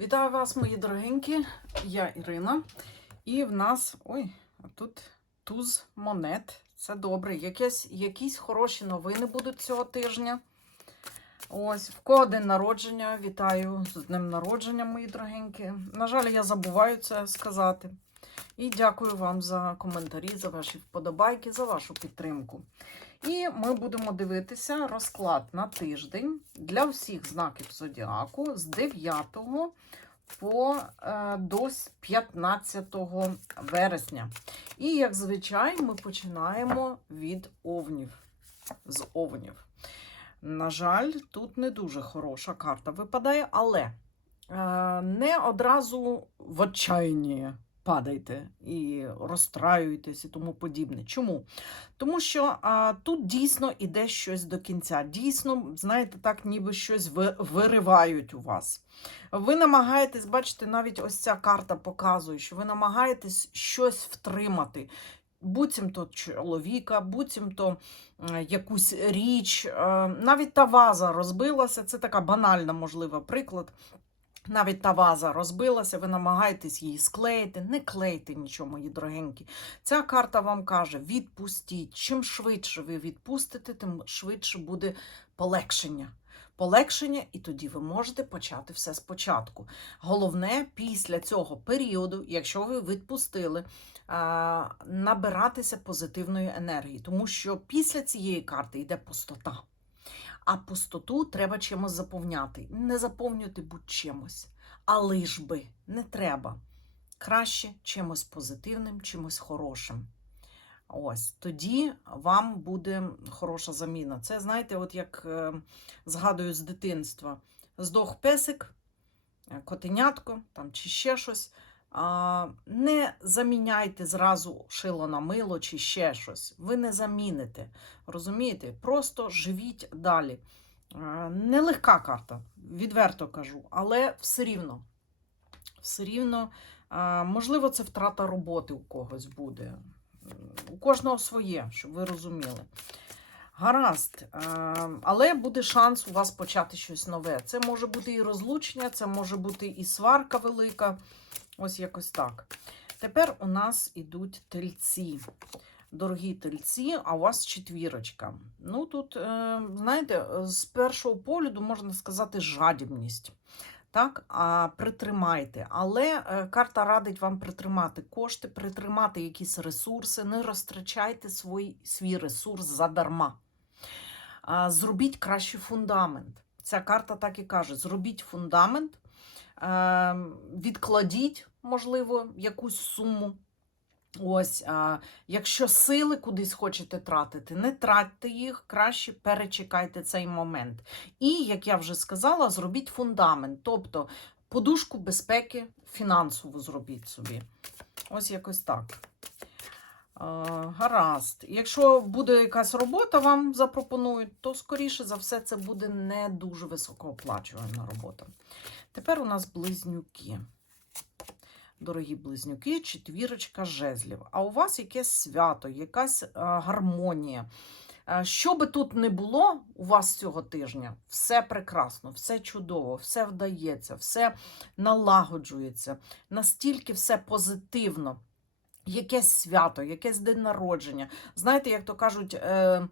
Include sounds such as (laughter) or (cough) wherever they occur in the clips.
Вітаю вас, мої дорогенькі. Я Ірина. І в нас. Ой, тут туз монет. Це добре. Якесь, якісь хороші новини будуть цього тижня. Ось, в кого день народження. Вітаю з днем народження, мої дорогенькі. На жаль, я забуваю це сказати. І дякую вам за коментарі, за ваші вподобайки, за вашу підтримку. І ми будемо дивитися розклад на тиждень для всіх знаків зодіаку з 9 по е, до 15 вересня. І, як звичай, ми починаємо від овнів. З овнів. На жаль, тут не дуже хороша карта випадає, але е, не одразу в отчаянні падайте і розстраюєтесь і тому подібне. Чому? Тому що а, тут дійсно іде щось до кінця. Дійсно, знаєте, так, ніби щось ви, виривають у вас. Ви намагаєтесь, бачите, навіть ось ця карта показує, що ви намагаєтесь щось втримати. Буцімто чоловіка, буцімто е, якусь річ. Е, Навіть та ваза розбилася. Це така банальна, можливо, приклад. Навіть та ваза розбилася, ви намагаєтесь її склеїти, не клейте нічого, мої дорогенькі. Ця карта вам каже: відпустіть. Чим швидше ви відпустите, тим швидше буде полегшення. Полегшення, і тоді ви можете почати все спочатку. Головне, після цього періоду, якщо ви відпустили, набиратися позитивної енергії, тому що після цієї карти йде пустота. А пустоту треба чимось заповняти. Не заповнюйте будь-чимось. А лиш би не треба. Краще чимось позитивним, чимось хорошим. Ось тоді вам буде хороша заміна. Це, знаєте, от як е, згадую з дитинства: здох песик, е, котенятко там, чи ще щось. Не заміняйте зразу шило на мило чи ще щось. Ви не заміните. Розумієте? Просто живіть далі. Нелегка карта, відверто кажу, але все рівно. Все рівно, можливо, це втрата роботи у когось буде. У кожного своє, щоб ви розуміли. Гаразд, але буде шанс у вас почати щось нове. Це може бути і розлучення, це може бути і сварка велика. Ось якось так. Тепер у нас ідуть тельці. Дорогі тельці, а у вас четвірочка. Ну, тут, е, знаєте, з першого погляду можна сказати жадібність. Так, а притримайте. Але е, карта радить вам притримати кошти, притримати якісь ресурси, не розтрачайте свій, свій ресурс задарма. Зробіть кращий фундамент. Ця карта так і каже: зробіть фундамент, е, відкладіть, можливо, якусь суму. Ось, а, якщо сили кудись хочете тратити, не тратьте їх, краще перечекайте цей момент. І, як я вже сказала, зробіть фундамент, тобто подушку безпеки фінансову зробіть собі. Ось якось так. А, гаразд. Якщо буде якась робота, вам запропонують, то, скоріше за все, це буде не дуже високооплачувана робота. Тепер у нас близнюки. Дорогі близнюки, четвірочка жезлів. А у вас якесь свято, якась гармонія. Що би тут не було у вас цього тижня, все прекрасно, все чудово, все вдається, все налагоджується, настільки все позитивно. Якесь свято, якесь день народження. Знаєте, як то кажуть, е,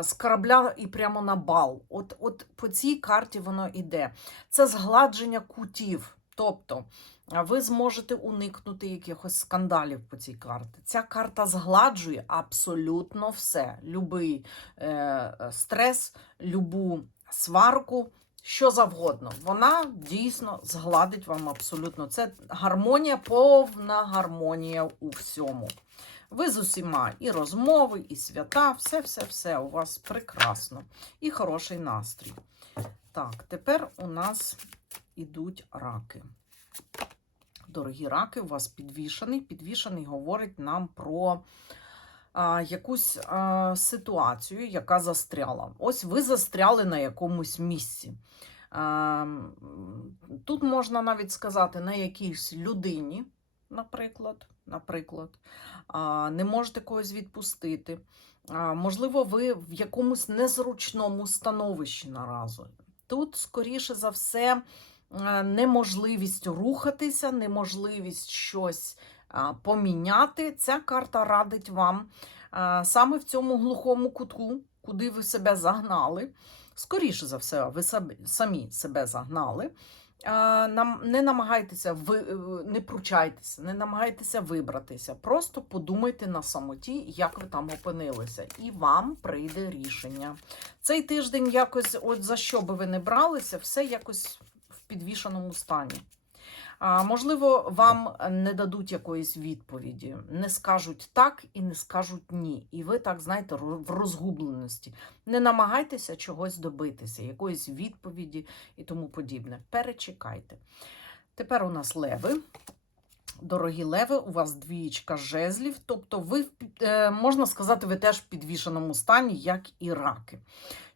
з корабля і прямо на бал. От, от по цій карті воно йде. Це згладження кутів. Тобто ви зможете уникнути якихось скандалів по цій карті. Ця карта згладжує абсолютно все. Любий е, стрес, любу сварку, що завгодно. Вона дійсно згладить вам абсолютно. Це гармонія, повна гармонія у всьому. Ви з усіма і розмови, і свята, все-все-все у вас прекрасно. І хороший настрій. Так, тепер у нас ідуть раки. Дорогі раки, у вас підвішений. Підвішений говорить нам про а, якусь а, ситуацію, яка застряла. Ось ви застряли на якомусь місці. А, тут можна навіть сказати на якійсь людині, наприклад, наприклад, не можете когось відпустити. Можливо, ви в якомусь незручному становищі наразі. Тут, скоріше за все, неможливість рухатися, неможливість щось поміняти. Ця карта радить вам саме в цьому глухому кутку, куди ви себе загнали. Скоріше за все, ви самі себе загнали. Не намагайтеся ви е, не пручайтеся, не намагайтеся вибратися. Просто подумайте на самоті, як ви там опинилися, і вам прийде рішення. Цей тиждень якось, от за що би ви не бралися, все якось підвішеному стані. А, можливо, вам не дадуть якоїсь відповіді, не скажуть так і не скажуть ні. І ви так знаєте в розгубленості. Не намагайтеся чогось добитися, якоїсь відповіді і тому подібне. Перечекайте. Тепер у нас леви. Дорогі леви, у вас двієчка жезлів, тобто ви, е, можна сказати, ви теж в підвішеному стані, як і раки.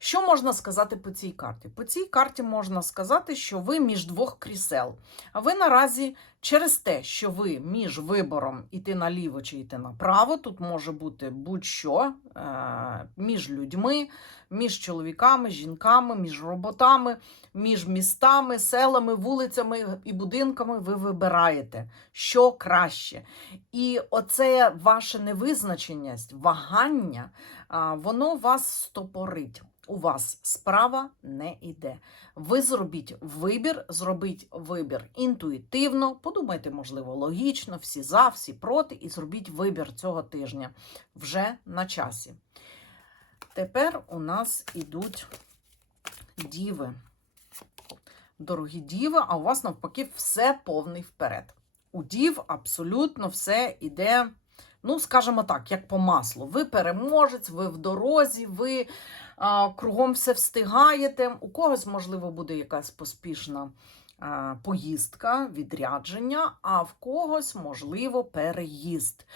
Що можна сказати по цій карті? По цій карті можна сказати, що ви між двох крісел. А ви наразі через те, що ви між вибором іти наліво чи йти направо, тут може бути будь-що е, між людьми, між чоловіками, жінками, між роботами, між містами, селами, вулицями і будинками ви вибираєте, що краще. І оце ваша невизначеність, вагання, воно вас стопорить. У вас справа не йде. Ви зробіть вибір, зробіть вибір інтуїтивно, подумайте, можливо, логічно, всі за, всі проти, і зробіть вибір цього тижня вже на часі. Тепер у нас ідуть діви. Дорогі діви, а у вас навпаки все повний вперед. У дів абсолютно все іде, ну, скажімо так, як по маслу. Ви переможець, ви в дорозі, ви а, кругом все встигаєте. У когось, можливо, буде якась поспішна поїздка, відрядження, а в когось, можливо, переїзд.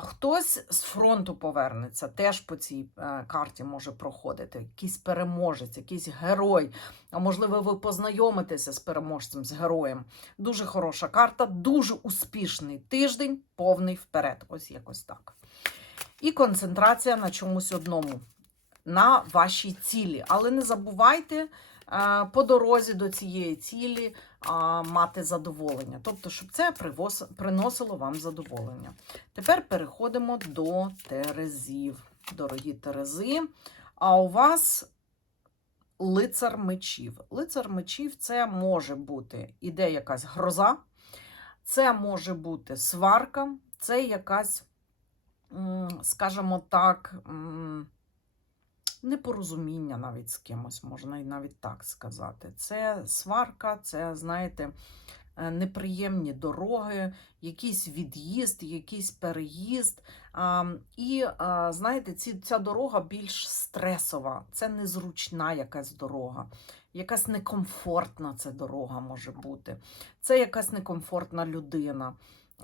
Хтось з фронту повернеться, теж по цій е, карті може проходити. Якийсь переможець, якийсь герой. А можливо, ви познайомитеся з переможцем, з героєм. Дуже хороша карта, дуже успішний тиждень, повний вперед. Ось якось так. І концентрація на чомусь одному, на вашій цілі. Але не забувайте е, по дорозі до цієї цілі мати задоволення. Тобто, щоб це приносило вам задоволення. Тепер переходимо до Терезів. Дорогі Терези. А у вас лицар мечів. Лицар мечів це може бути іде якась гроза, це може бути сварка, це якась, скажімо так, непорозуміння навіть з кимось, можна і навіть так сказати. Це сварка, це, знаєте, е, неприємні дороги, якийсь від'їзд, якийсь переїзд. І знаєте, ця дорога більш стресова, це незручна якась дорога. Якась некомфортна ця дорога може бути. Це якась некомфортна людина,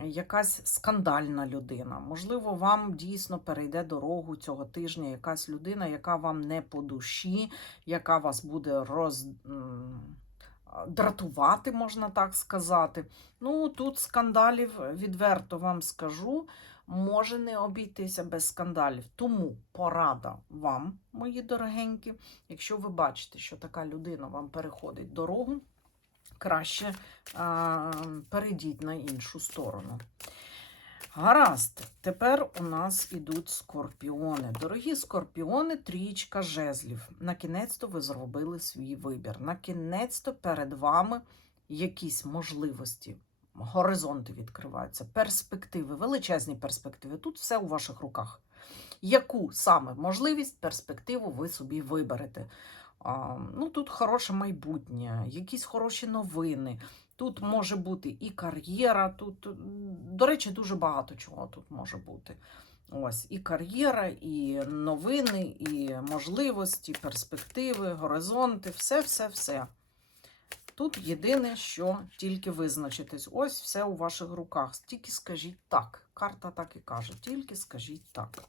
якась скандальна людина. Можливо, вам дійсно перейде дорогу цього тижня якась людина, яка вам не по душі, яка вас буде роз... дратувати, можна так сказати. Ну, тут скандалів, відверто вам скажу, може не обійтися без скандалів. Тому порада вам, мої дорогенькі, якщо ви бачите, що така людина вам переходить дорогу, краще а, перейдіть на іншу сторону. Гаразд, тепер у нас ідуть скорпіони. Дорогі скорпіони, трієчка жезлів. На кінець-то ви зробили свій вибір. На кінець-то перед вами якісь можливості, горизонти відкриваються, перспективи, величезні перспективи. Тут все у ваших руках. Яку саме можливість, перспективу ви собі виберете? Ну, тут хороше майбутнє, якісь хороші новини. Тут може бути і кар'єра, тут, до речі, дуже багато чого тут може бути. Ось і кар'єра, і новини, і можливості, перспективи, горизонти, все, все, все. Тут єдине, що тільки визначитись. Ось все у ваших руках. Тільки скажіть так. Карта так і каже, тільки скажіть так.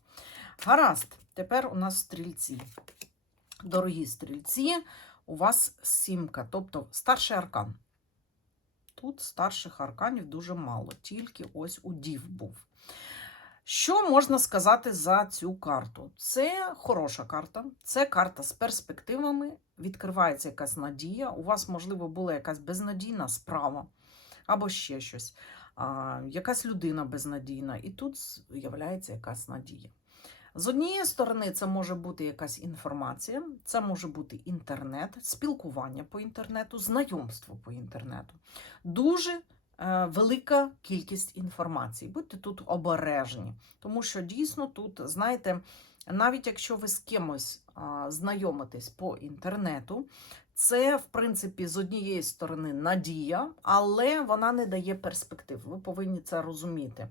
Гаразд, тепер у нас стрільці. Дорогі стрільці, у вас сімка, тобто старший аркан. Тут старших арканів дуже мало, тільки ось у дів був. Що можна сказати за цю карту? Це хороша карта, це карта з перспективами, відкривається якась надія. У вас, можливо, була якась безнадійна справа або ще щось, а, якась людина безнадійна, і тут з'являється якась надія. З однієї сторони, це може бути якась інформація, це може бути інтернет, спілкування по інтернету, знайомство по інтернету. Дуже е, велика кількість інформації. Будьте тут обережні, тому що дійсно тут, знаєте, навіть якщо ви з кимось знайомитесь по інтернету, це, в принципі, з однієї сторони надія, але вона не дає перспектив. Ви повинні це розуміти.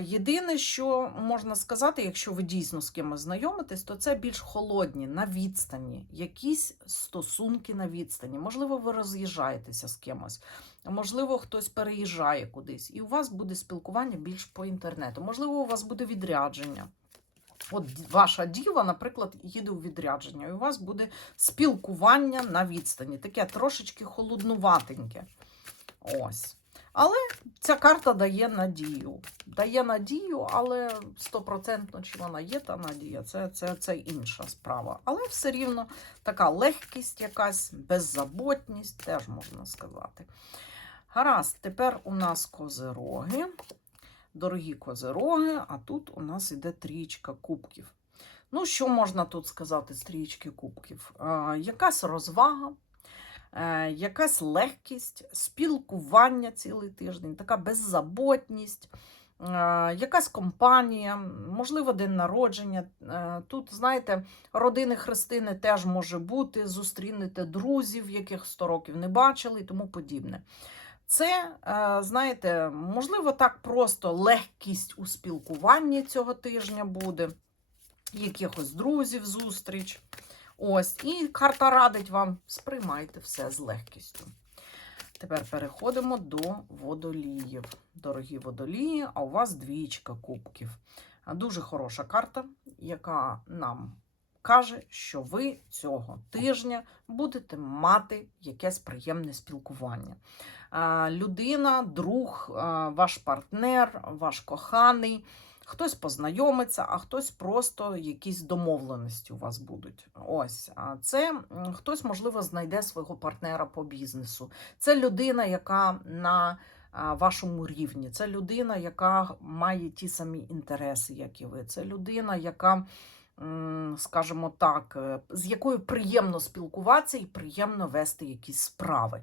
Єдине, що можна сказати, якщо ви дійсно з кимось знайомитесь, то це більш холодні, на відстані, якісь стосунки на відстані. Можливо, ви роз'їжджаєтеся з кимось, можливо, хтось переїжджає кудись, і у вас буде спілкування більш по інтернету. Можливо, у вас буде відрядження. От ваша діва, наприклад, їде у відрядження, і у вас буде спілкування на відстані, таке трошечки холоднуватеньке. Ось. Але ця карта дає надію. Дає надію, але стопроцентно чи вона є та надія, це, це, це інша справа. Але все рівно така легкість, якась, беззаботність, теж можна сказати. Гаразд, тепер у нас козироги. Дорогі козироги, а тут у нас іде трічка кубків. Ну, що можна тут сказати з трічки кубків? А, якась розвага, е, якась легкість, спілкування цілий тиждень, така беззаботність, е, якась компанія, можливо, день народження. Е, Тут, знаєте, родини Христини теж може бути, зустрінете друзів, яких 100 років не бачили і тому подібне. Це, е, знаєте, можливо, так просто легкість у спілкуванні цього тижня буде, якихось друзів зустріч. Ось, і карта радить вам, сприймайте все з легкістю. Тепер переходимо до водоліїв. Дорогі водолії, а у вас двічка кубків. Дуже хороша карта, яка нам каже, що ви цього тижня будете мати якесь приємне спілкування. Людина, друг, ваш партнер, ваш коханий. Хтось познайомиться, а хтось просто якісь домовленості у вас будуть. Ось а це хтось, можливо, знайде свого партнера по бізнесу. Це людина, яка на вашому рівні. Це людина, яка має ті самі інтереси, як і ви. Це людина, яка, скажімо так, е, з якою приємно спілкуватися і приємно вести якісь справи.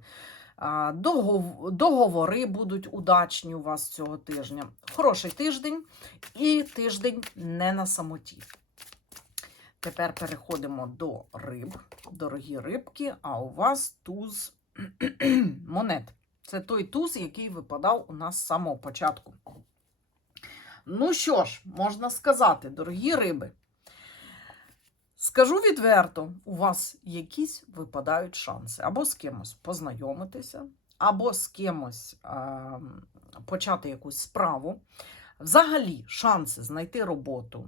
Договори будуть удачні у вас цього тижня. Хороший тиждень і тиждень не на самоті. Тепер переходимо до риб, дорогі рибки, а у вас туз (clears throat) монет. Це той туз, який випадав у нас з самого початку. Ну що ж, можна сказати, дорогі риби, скажу відверто, у вас якісь випадають шанси або з кимось познайомитися, або з кимось а, почати якусь справу. Взагалі, шанси знайти роботу,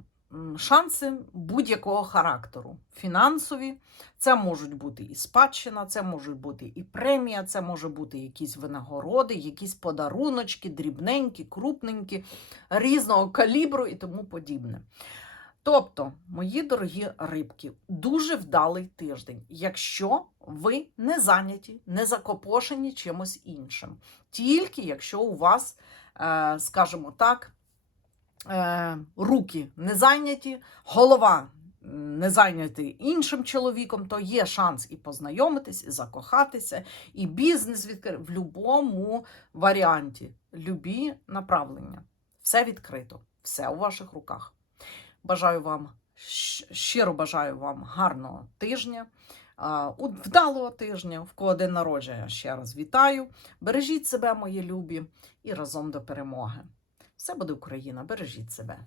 шанси будь-якого характеру. Фінансові, це можуть бути і спадщина, це може бути і премія, це може бути якісь винагороди, якісь подаруночки, дрібненькі, крупненькі, різного калібру і тому подібне. Тобто, мої дорогі рибки, дуже вдалий тиждень, якщо ви не зайняті, не закопошені чимось іншим. Тільки якщо у вас, е, скажімо так, е, руки не зайняті, голова не зайнятий іншим чоловіком, то є шанс і познайомитись, і закохатися, і бізнес відкрити в будь-якому варіанті. Любі направлення. Все відкрито, все у ваших руках. Бажаю вам щиро бажаю вам гарного тижня, вдалого тижня, в кого день народження ще раз вітаю. Бережіть себе, мої любі, і разом до перемоги. Все буде Україна, бережіть себе.